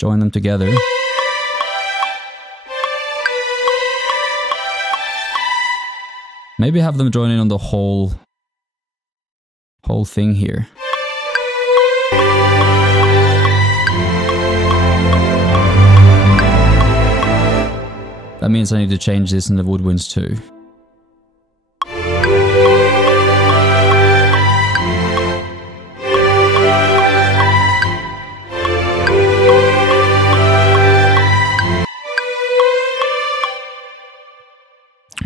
join them together. Maybe have them join in on the whole thing here. That means I need to change this in the woodwinds too.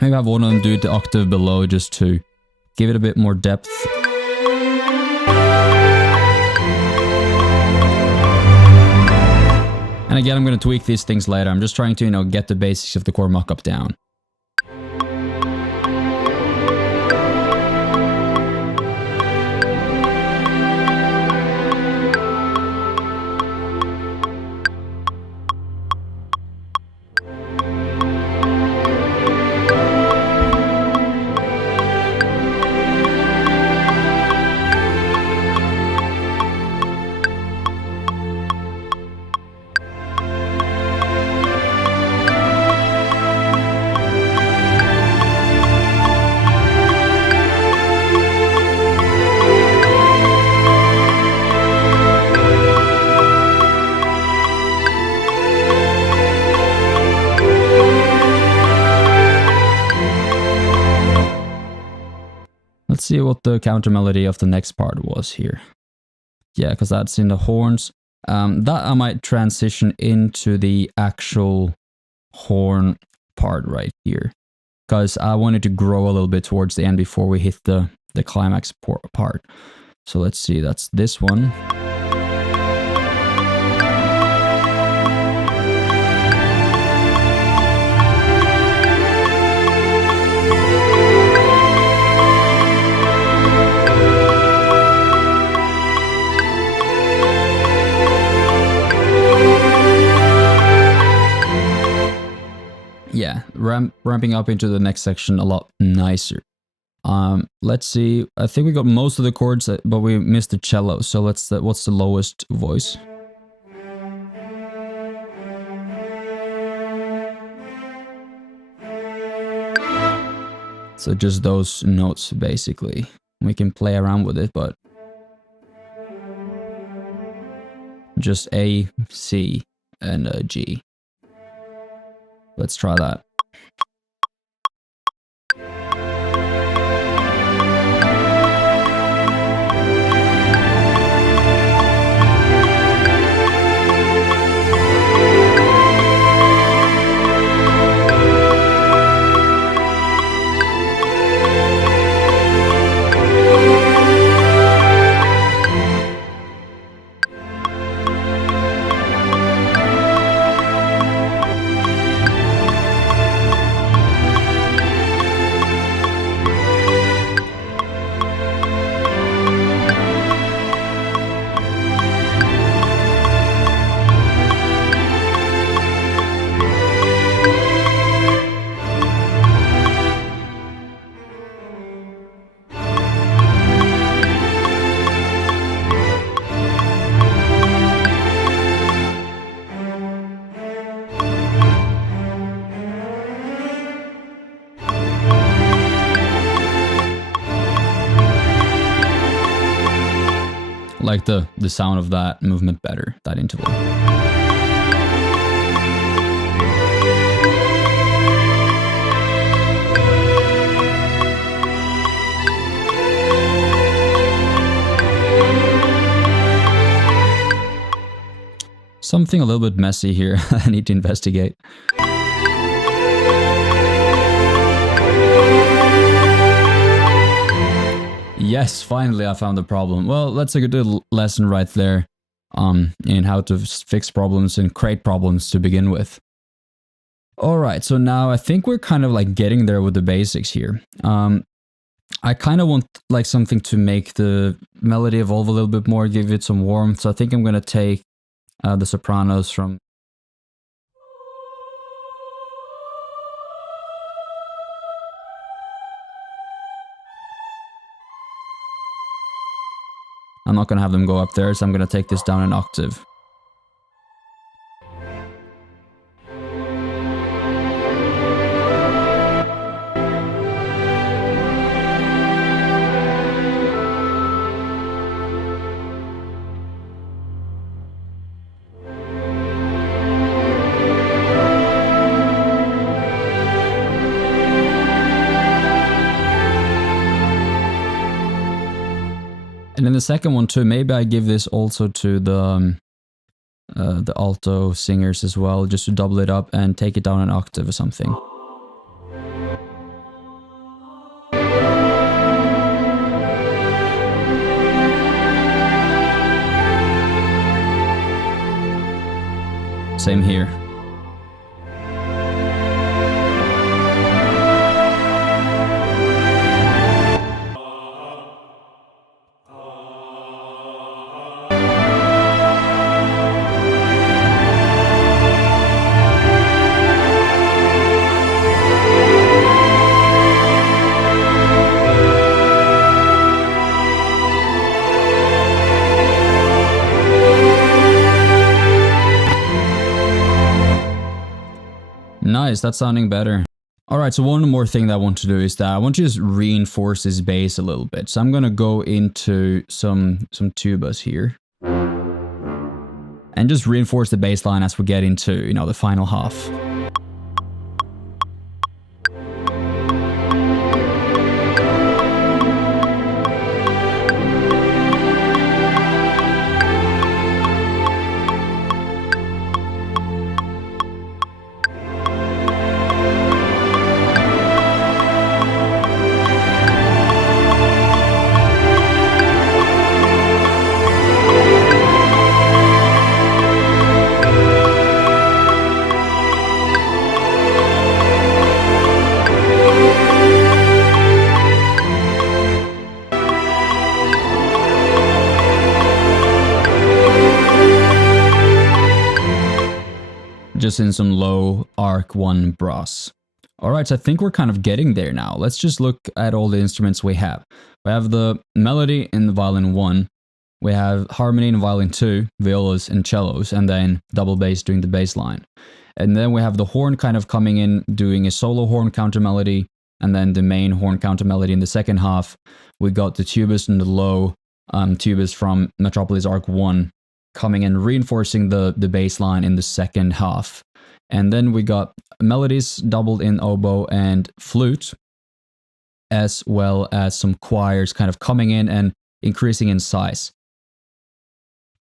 Maybe have one of them do the octave below just to give it a bit more depth. And again, I'm going to tweak these things later. I'm just trying to, you know, get the basics of the chord mockup down. Let's see what the counter melody of the next part was here. Yeah, because that's in the horns. That I might transition into the actual horn part right here, because I wanted to grow a little bit towards the end before we hit the climax part. So let's see, that's this one. Yeah, ramping up into the next section a lot nicer. Let's see. I think we got most of the chords, but we missed the cello. So what's the lowest voice? So just those notes basically. We can play around with it, but just A, C, and G. Let's try that. Like the sound of that movement better, that interval. Something a little bit messy here. I need to investigate. Yes, finally I found the problem. Well, that's a good little lesson right there in how to fix problems and create problems to begin with. Alright, so now I think we're kind of like getting there with the basics here. I kind of want like something to make the melody evolve a little bit more, give it some warmth. So I think I'm going to take the sopranos from... I'm not going to have them go up there, so I'm going to take this down an octave. second one too. Maybe I give this also to the alto singers as well, just to double it up and take it down an octave or something. Same here. Nice, that's sounding better. Alright, so one more thing that I want to do is that I want to just reinforce this bass a little bit. So I'm gonna go into some tubas here. And just reinforce the bass line as we get into, you know, the final half. Just in some low arc 1 brass. Alright, so I think we're kind of getting there now. Let's just look at all the instruments we have. We have the melody in the violin 1, we have harmony in violin 2, violas and cellos, and then double bass doing the bass line. And then we have the horn kind of coming in, doing a solo horn counter melody, and then the main horn counter melody in the second half. We got the tubas and the low tubas from Metropolis Arc 1 coming and reinforcing the bass line in the second half. And then we got melodies doubled in oboe and flute, as well as some choirs kind of coming in and increasing in size.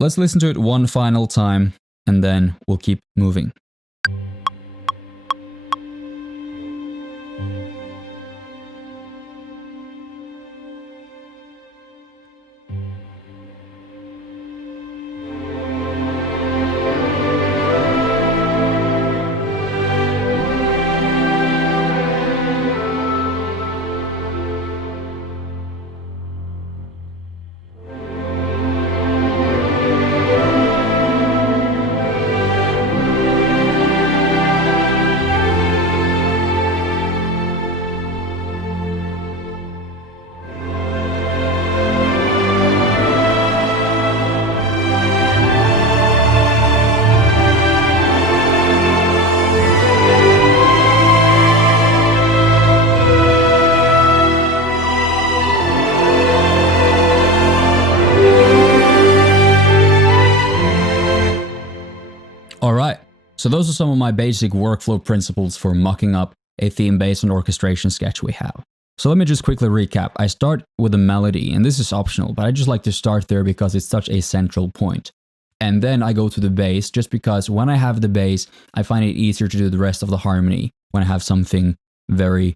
Let's listen to it one final time, and then we'll keep moving. Alright, so those are some of my basic workflow principles for mocking up a theme based on orchestration sketch we have. So let me just quickly recap. I start with a melody, and this is optional, but I just like to start there because it's such a central point. And then I go to the bass, just because when I have the bass, I find it easier to do the rest of the harmony when I have something very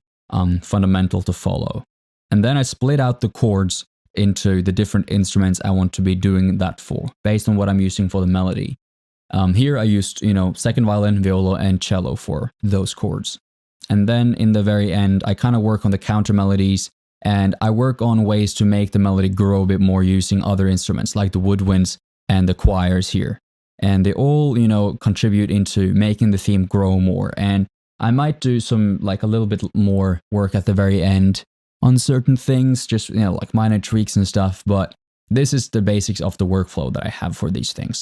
fundamental to follow. And then I split out the chords into the different instruments I want to be doing that for, based on what I'm using for the melody. Here I used, second violin, viola, and cello for those chords. And then in the very end, I kind of work on the counter melodies, and I work on ways to make the melody grow a bit more using other instruments like the woodwinds and the choirs here. And they all, contribute into making the theme grow more. And I might do some, a little bit more work at the very end on certain things, just, like minor tweaks and stuff. But this is the basics of the workflow that I have for these things.